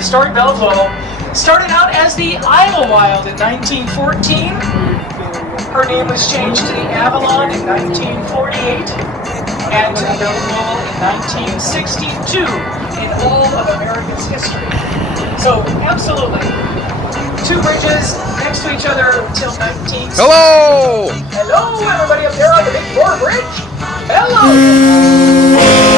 Historic Belleville started out as the Idlewild in 1914. Her name was changed to the Avalon in 1948 and to the Belleville in 1962 in all of America's history. So, absolutely. Two bridges next to each other until 1960. Hello! Hello, everybody up there on the Big Four Bridge. Hello!